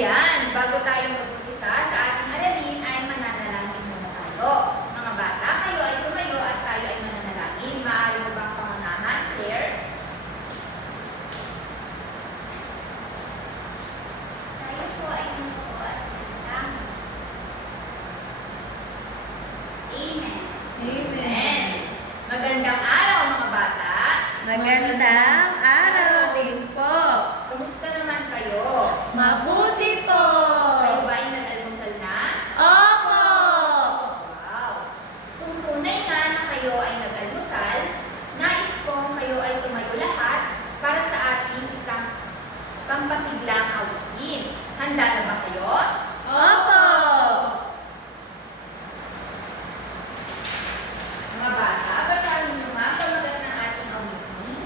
Ayan, bago tayo mag-umpisa sa ating aralin ay mananalangin muna tayo. Mga bata, kayo ay tumayo at tayo ay mananalangin. Maaari mo bang pangunahan, Claire? Tayo po ay manuot. Amen. Amen. Magandang araw mga bata. Magandang araw din po. Kumusta naman kayo? Mabuti po. Kayo ba ay nag-almusal na? Opo. Wow! Kung tunay nga na kayo ay nag-almusal, nais kong kayo ay tumayo lahat para sa ating isang pampasiglang awitin. Handa na ba kayo? Opo. Mga bata, basahin niyo nga pamagat ng ating awitin.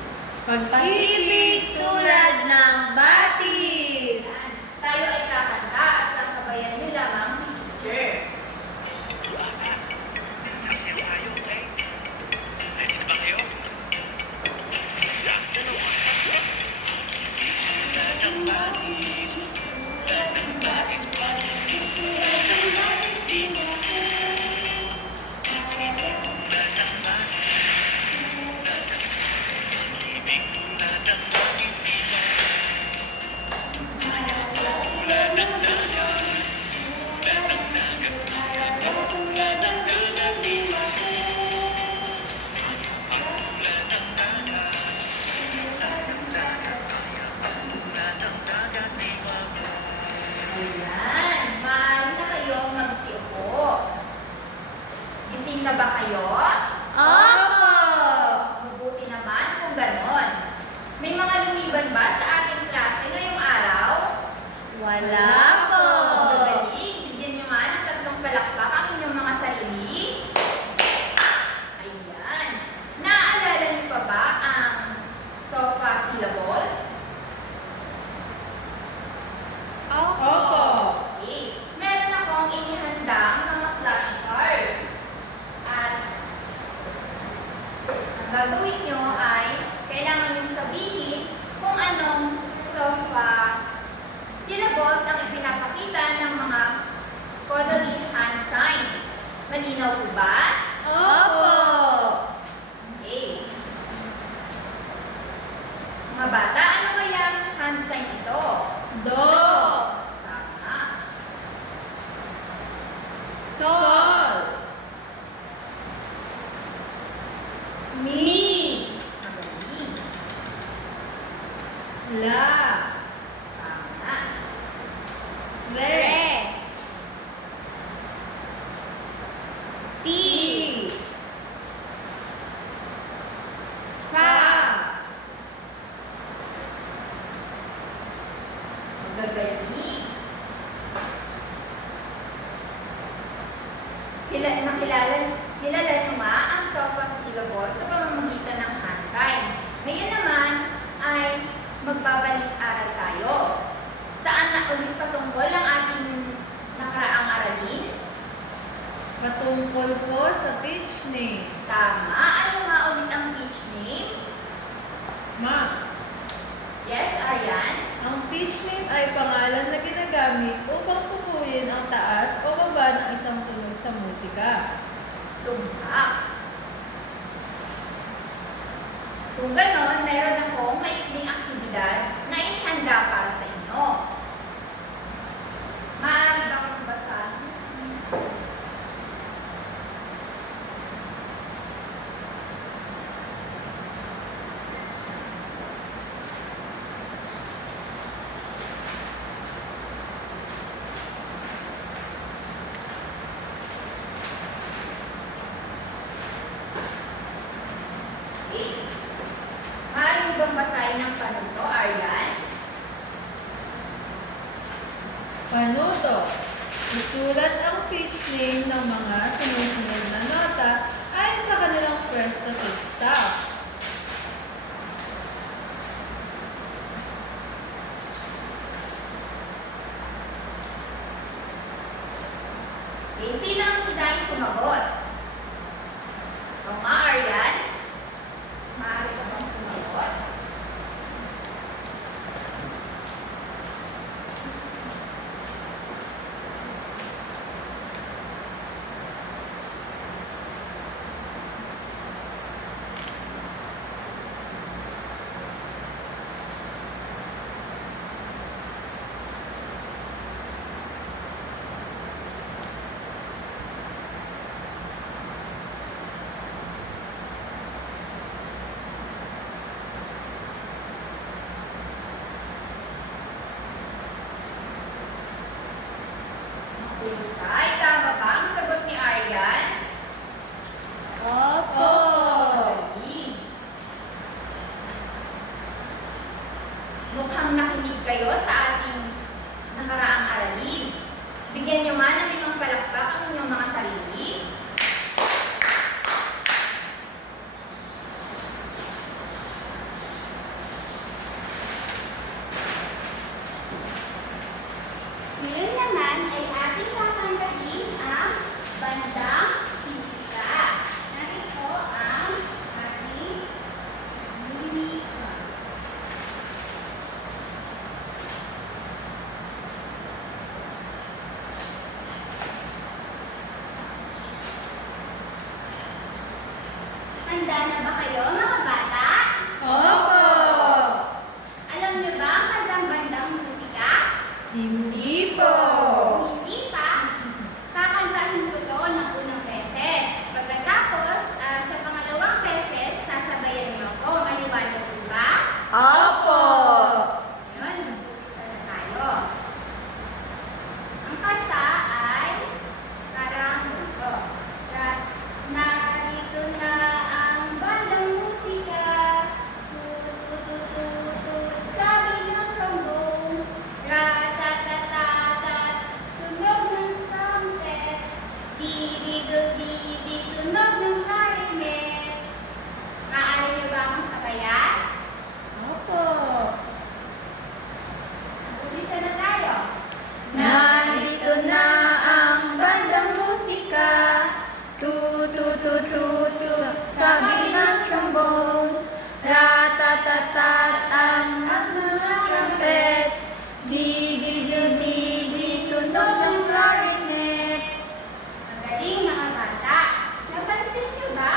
Pag-ibig tulad ng batis. Tayo ay kakanta at sasabayan niyo lamang si teacher. Sasaya tayo, okay? Ready na ba kayo? Isa, dalawa, tatlo. Tulad ng batis. Tulad ng batis. Pag-ibig tulad ng batis. Di mo ako. Pag-ibig tulad ng batis. Tulad ng batis. Pag-ibig tulad ng batis. Di mo ako. Tulad ng dagat. Tulad ng dagat. Tulad ng dagat. Di mo ako. Tulad ng dagat. Tulad ng dagat. Tulad ng dagat. Di mo ako. Ayan, maaari na kayong magsiupo. Gising na ba kayo? Opo. Mabuti naman kung ganon. May mga lumiban ba sa ating klase ngayong araw? Wala po. Magaling, bigyan nyo nga ng tatlong palakpak ang inyong mga sarili. Ayan. Naaalala niyo pa ba ang SOFA syllables? Opo. Okay. Meron akong inihandang mga flashcards. At ang gagawin nyo ay kailangan nyo sabihin kung anong SOFA syllables ang ipinapakita ng mga Caudalie hand signs. Malinaw po ba? Opo. Okay. Mga bata, ano kaya ang hand sign ito? Do. Tama. Sol. Mi. Magaling. La. Tama. Re. Ti. Fa. Magagaling. Kilala nyo nga ang SOFA syllables sa pamamagitan ng hand sign. Ngayon naman ay magbabalik-aral tayo. Saan na ulit patungkol ang ating nakaraang aralin? Patungkol po sa beach name. Tama. Ano nga ulit ang beach name? Ma, Yes, Aryan? ang pitch name ay pangalan na ginagamit upang pupuin ang taas o baba ng isang tunog sa musika. Tumpak. Kung ganon, meron akong maikling aktibidad na inihanda para sa inyo. Maaari ba akong basahin? Okay. Maaari mo bang basahin ng panuto, Aryan? Panuto. Isulat ang pitch name ng mga sinusunod na nota ayon sa kanilang pwesto sa staff. Okay, sino ang nais sumagot? O nga, Aryan? Maaari ka bang sumagot? nakinig kayo sa ating nakaraang aralin. Bigyan niyo man ng limang palakpak ang inyong mga sarili. Ngayon naman ay ating kakantahin ang bandang musika. Narito ang ating musika. Handa na ba kayo mga bata? Opo! Alam niyo ba ang kantang bandang musika? Hindi po! Hindi pa. Kakantahin ko to ng unang beses. Pagkatapos, sa pangalawang beses, sasabayan niyo ako. Maliwanag po ba? Opo! Ngayon, mag-umpisa na tayo. Ang kanta ay parang ganito. Narito na ang bandang musika. Tut-tut-tut-tut, sabi ng trombones. Rat-tat-tat-tat, tunog ng trumpets. Di-di-do-di-di, tunog ng clarinet. Maaari niyo ba akong sabayan? Opo! Umpisa na tayo. Narito na ang bandang musika. Tut-tut-tut-tut, sabi ng trombones. Rat-tat-tat ang mga trumpets. Di-di-di-di-di, tunog ng clarinets. Ang galing mga bata. Napansin niyo ba?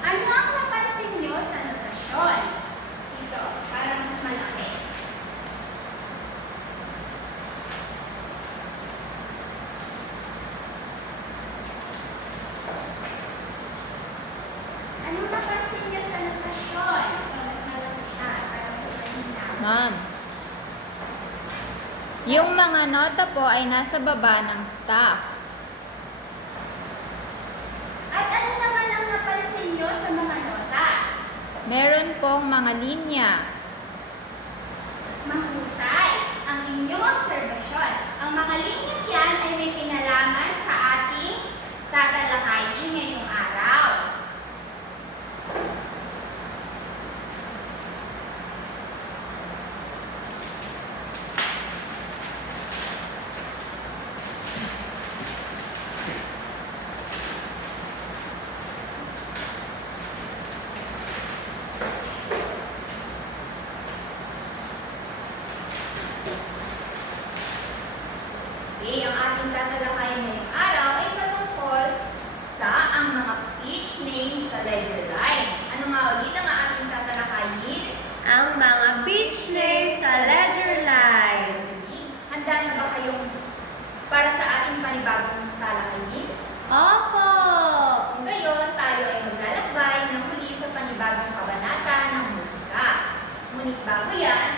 Ano ang napansin niyo sa notasyon? Ito, para mas malaki. Anong napansin niyo sa notasyon? Ito, mas malaki siya, para mas mahina. Ma'am, yung mga nota po ay nasa baba ng staff. At ano naman ang napansin niyo sa mga nota? Meron pong mga linya. Mahusay ang inyong obserbasyon. Ang mga linyang yan ay may kinalaman sa ating tatalakayin ngayong araw. Okay, ang ating tatalakayin ngayong araw ay patungkol sa ang mga pitch names sa ledger line. Ano nga ulit ang ating tatalakayin? Ang mga beach names sa ledger line. Handa na ba kayong para sa ating panibagong talakayin? Opo! Ngayon, tayo ay maglalakbay ng muli sa panibagong kabanata ng musika. Ngunit bago yan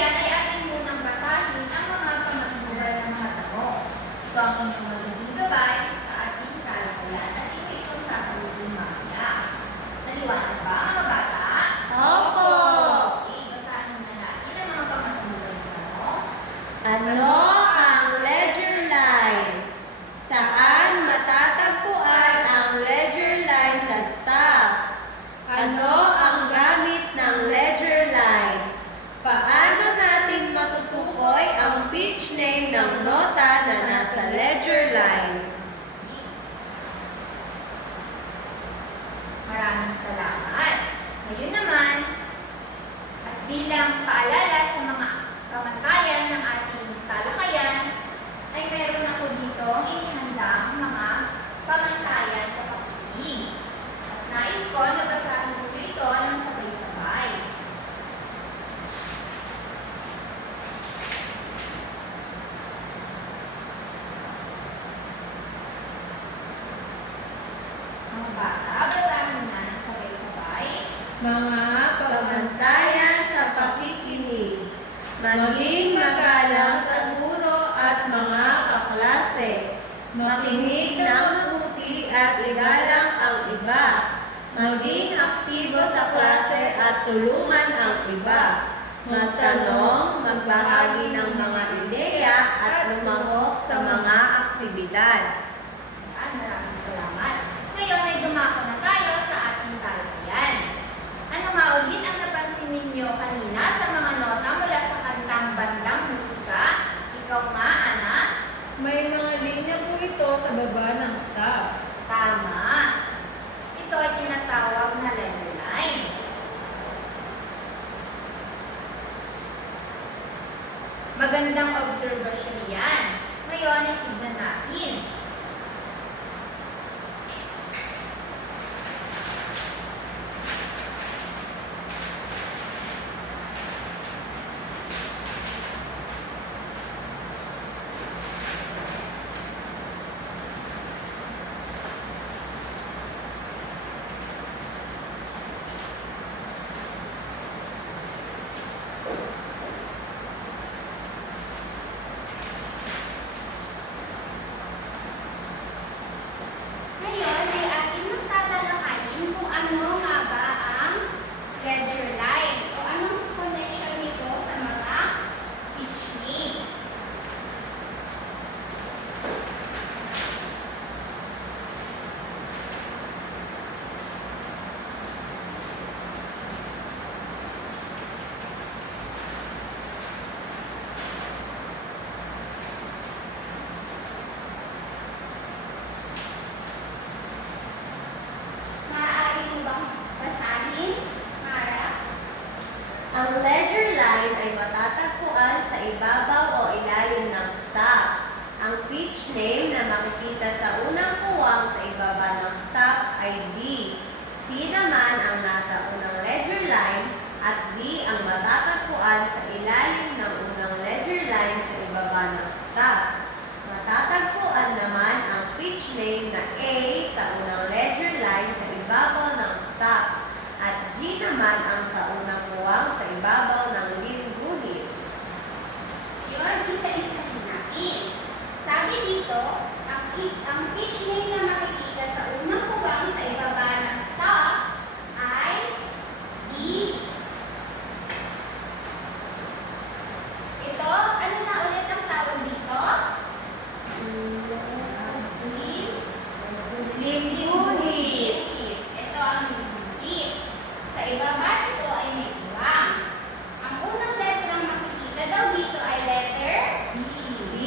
ay ating munang basahin ang mga pamatutunan ng mga tanong. Ito ang inyong magiging gabay sa ating talakayan at ito itong sasagutin mamaya. Naliwanag ba mga bata? Opo! Okay, basahin na natin ang mga pamatutunan ng tanong. Ano ang ledger line? Saan matatagpuan ang ledger line sa staff? Ano ang gamit ng ledger line? Paano natin matutukoy ang pitch name ng nota na nasa ledger line? Maraming salamat. Ngayon naman, at bilang paalala sa mga kamatayan ng ating talakayan, ay meron ako dito inihandang mga pamantayan sa pakikinig. At nais ko na basahin ko ito ng sabay-sabay. Mga bata, basahin na ng sabay-sabay. Mga pamantayan sa pakikinig. Maging magalang sa guro at mga kaklase. Makinig ng mabuti at igalang ang iba. Maging aktibo sa klase at tulungan ang iba. Magtanong, magbahagi ng mga ideya at lumahok sa mga aktibidad. Maraming salamat. Ngayon ay dumako na tayo sa ating talakayan. Ano nga ulit ang napansin ninyo kanina sa mga nota mula sa kantang Bandang Musika? Ikaw nga, Ana? May mga linya po ito sa baba ng staff. Tama. Ito ay tinatawag na letter line. Magandang obserbasyon yan. Ngayon ay tignan natin. Ngayon ay ating magtatalakayin kung ano nga ba ang ledger line o anong connection nito sa mga pitch name. Maaari mo bang basahin, Mara? Ang ledger line ay matatagpuan sa ibabaw o ilalim ng staff. Ang pitch name na makikita sa unang puwang sa ibaba ng staff ay D. C naman ang nasa unang ledger line at B ang matatagpuan sa ilalim ng unang ledger line sa ibaba ng staff. Matatagpuan naman ang pitch name na A sa unang ledger line sa ibabaw ng staff at G naman ang sa unang puwang sa ibabaw ng lead guhit. Yun, isa-isahin natin. Sabi dito, ang pitch name na makikita sa unang puwang sa ibaba ng staff ay D. Ito, ano na ulit ang tawag dito? Lead guhit. Ito ang lead. Sa ibaba nito ay may puwang. Ang unang letrang makikita daw dito ay letter D. D.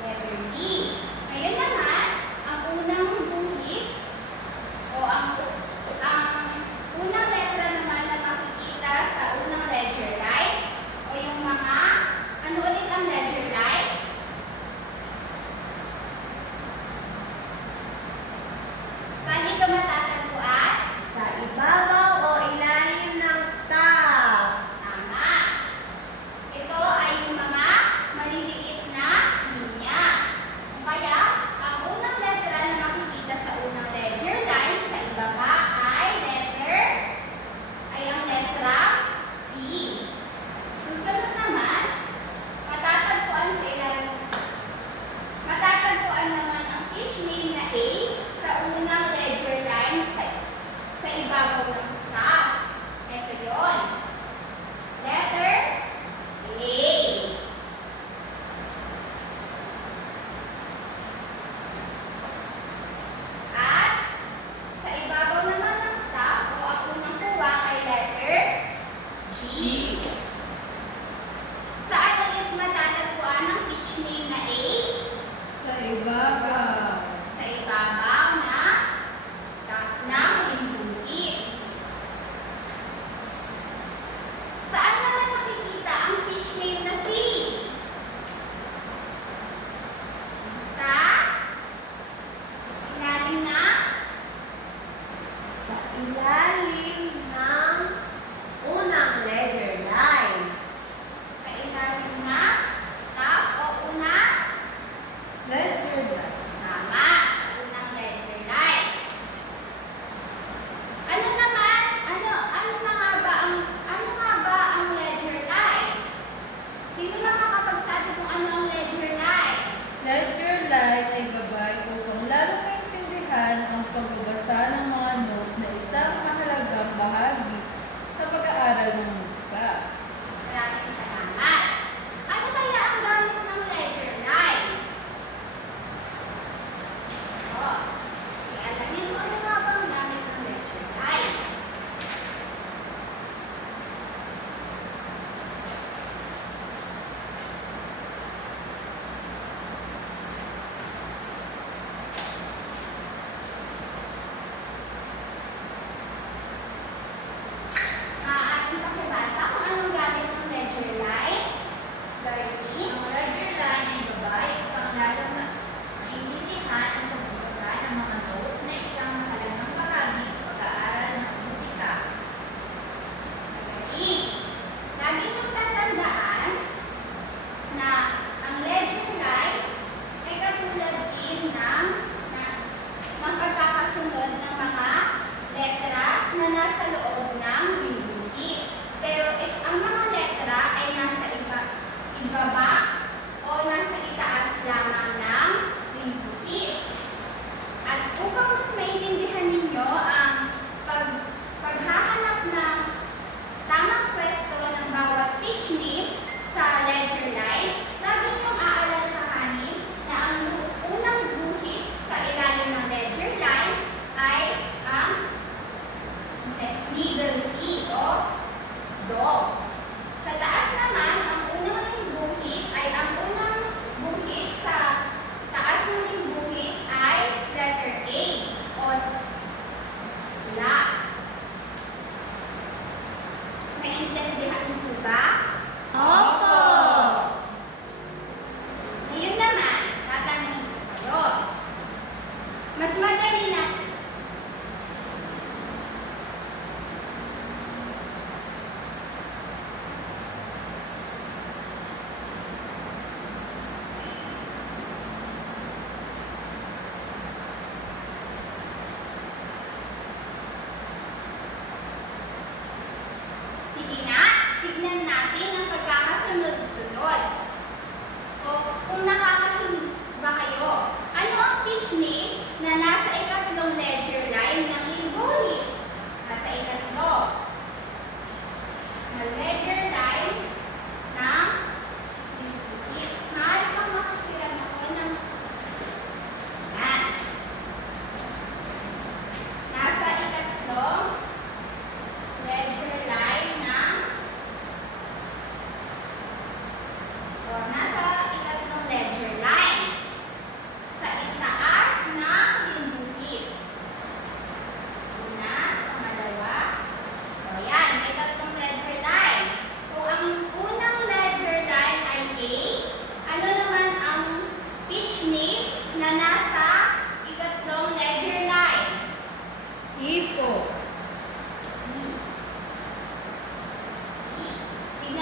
Letter D. Ngayon naman, ang unang guhit o ang unang letra naman na makikita sa unang ledger line o yung mga, ano ulit ang ledger line? Saan ito matatagpuan? Sa ibabaw o ilalim ng staff. Tama. Ito ay yung mga maliliit na linya. Kaya, ang unang letra na makikita sa unang ledger line sa ibaba ay ang letra C. Susunod naman, matatagpuan naman ang pitch name na A sa unang ledger line sa ibabaw ng staff. Ito yun. Letter A. At sa ibabaw naman ng staff o ang unang puwang ay letter G. Saan ulit matatagpuan ang pitch name na A? Sa ibabaw. Sa ibabaw na staff ng limbutit. Saan naman makikita ang pitch name na C? Sa ilalim na Sa ilalim ng unang ledger line. sa ilalim na staff o una Ledger line.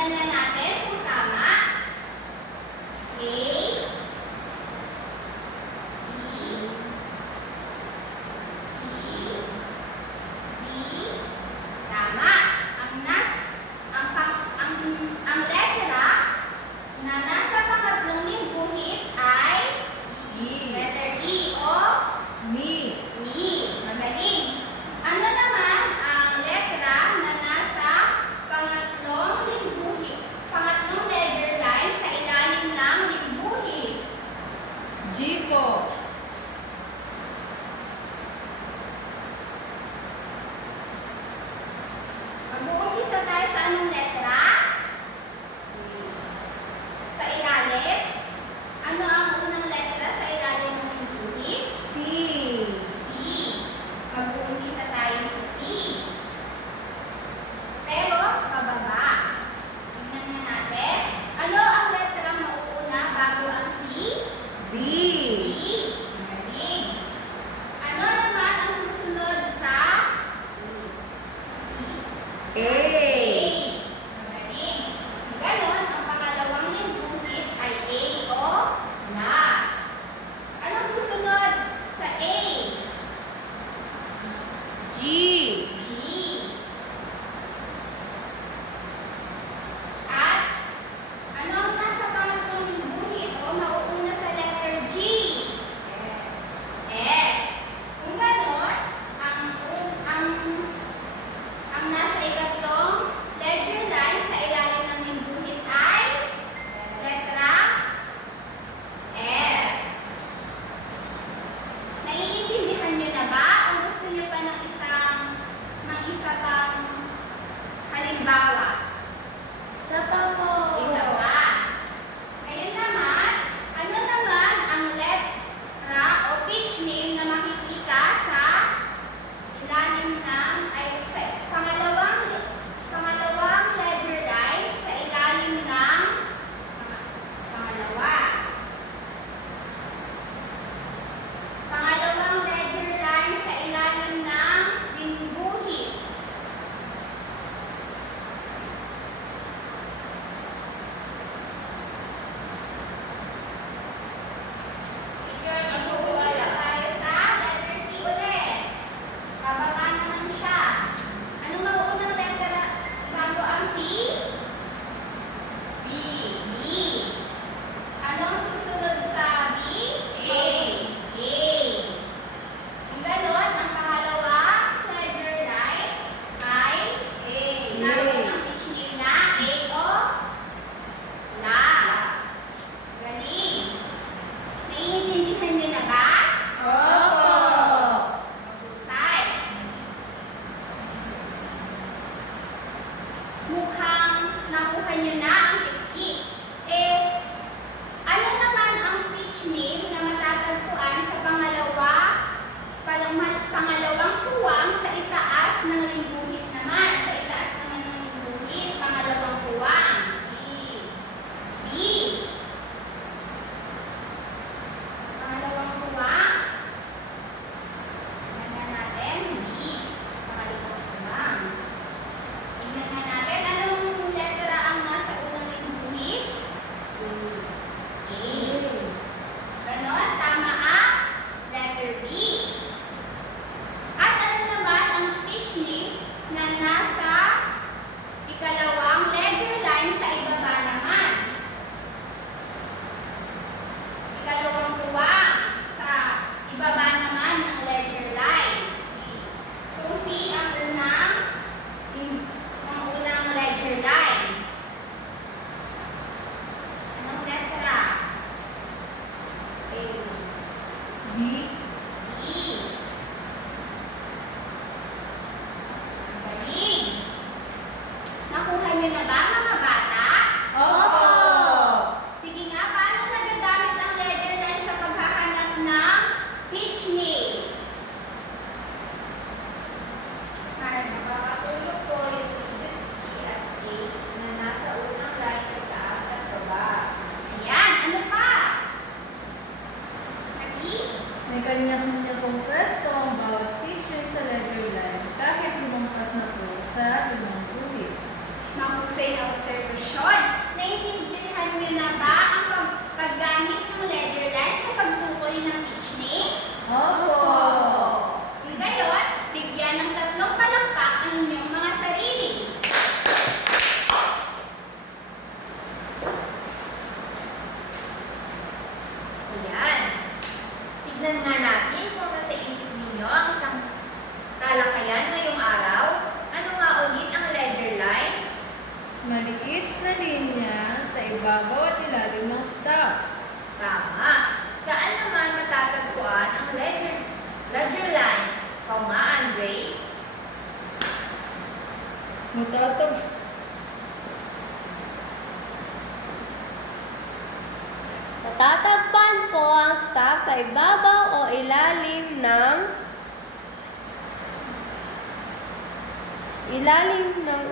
Tingnan na natin kung tama. A, B, C, D. Tama. Ang letra na nasa pangatlong lingguhit ay letter E o Me. ni. Magaling. Ano naman ang letra na nasa pangatlong lingguhit? niyo na ba ang paggamit ng letter line sa pagtukoy ng pitch name? Opo! Ngayon, bigyan ng 3 palakpak ang inyong mga sarili. Ayan. Tignan nga natin kung nasa isip ninyo ang isang talakayan ngayong araw. Ano nga ulit ang letter line? Maliit na linya sa ibabaw at ilalim ng staff. Tama. Saan naman matatagpuan ang letter line? Ikaw nga, Andre. Matatagpan po ang staff sa ibabaw o ilalim ng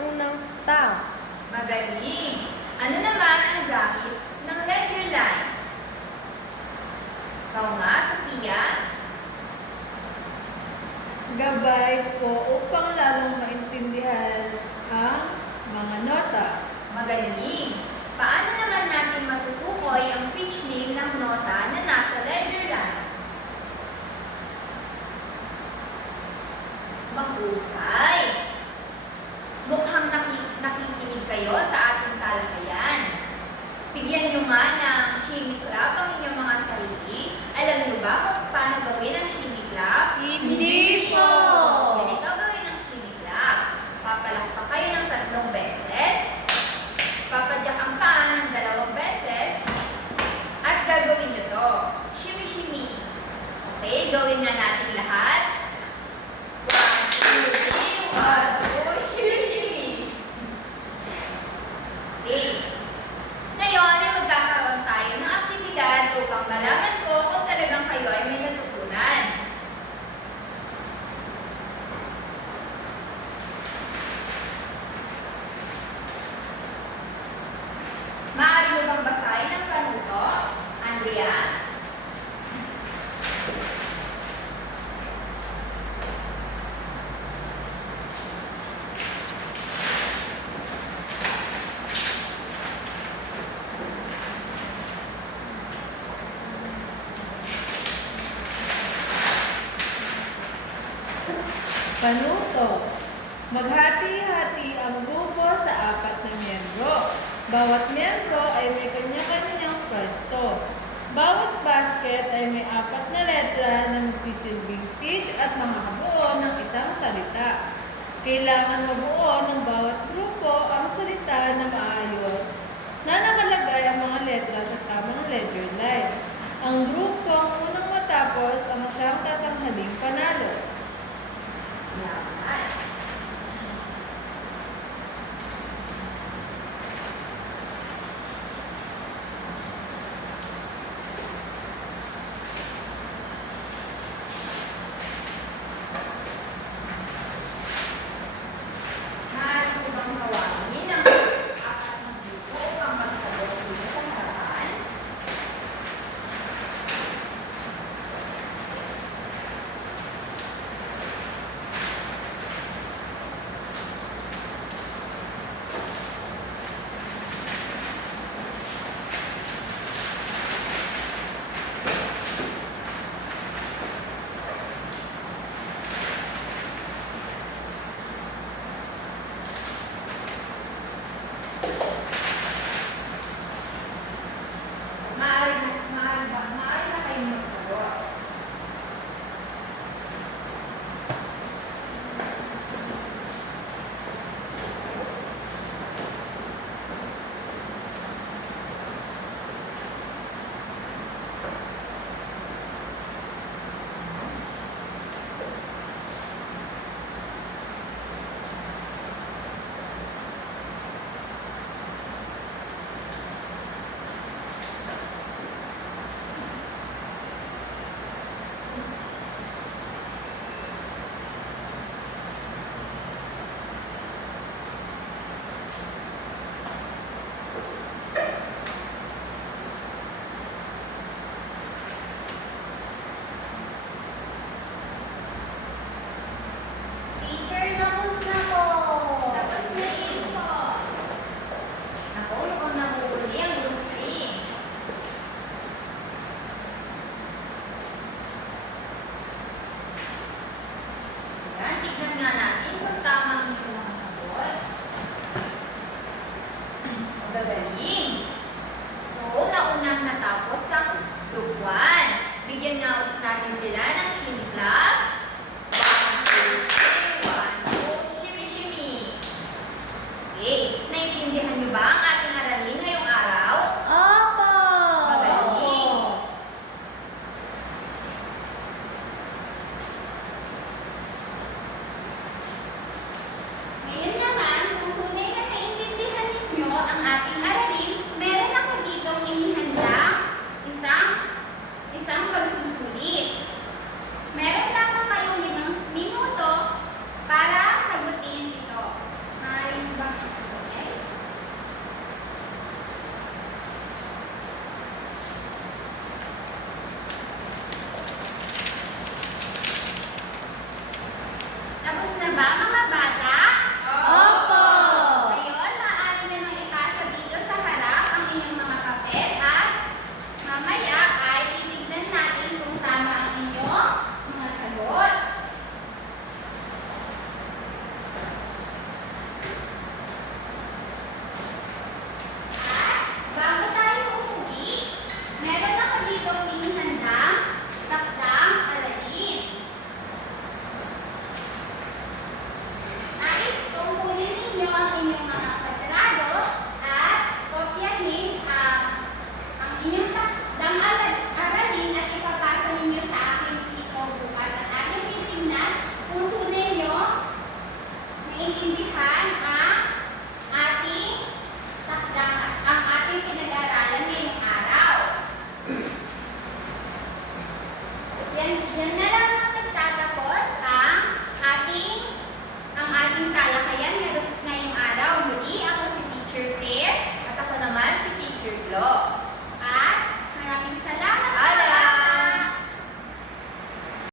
unang staff. Magaling. Ano naman ang gamit ng letter line? Ikaw nga, Sophia. Gabay po upang lalong maintindihan ang mga nota. Magaling. Paano naman natin matutukoy ang pitch name ng nota na nasa letter line? Mahusay. Mukhang nakikinig kayo sa ating talakayan. Bigyan nyo nga ng shimmy clap ang inyong mga sarili. Alam nyo ba kung paano gawin ang shimmy clap? Hindi po! Ganito gawin ang shimmy clap. Papalakpak kayo ng 3 beses. Papadyak ang paa ng 2 beses. At gagawin nyo to. Shimmy, shimmy. Okay, gawin na natin lahat. 1, 2, 3, 1, 2, shimmy, shimmy. Okay. Ngayon ay magkakaroon tayo ng aktibidad upang malaman ko kung talagang kayo ay may natutunan. Maaari mo bang basahin ang panuto, Andrea? Panuto. Maghati-hati ang grupo sa 4 na miyembro. Bawat miyembro ay may kanya-kanyang pwesto. Bawat basket ay may 4 na letra na magsisilbing pitch at makakabuo ng isang salita. Kailangan mabuo ng bawat grupo ang salita na maayos na nakalagay ang mga letra sa tamang letter line. Ang grupong unang matapos ang siyang tatanghaling panalo. Salamat. Maaari ko bang tawagin ang Magagaling.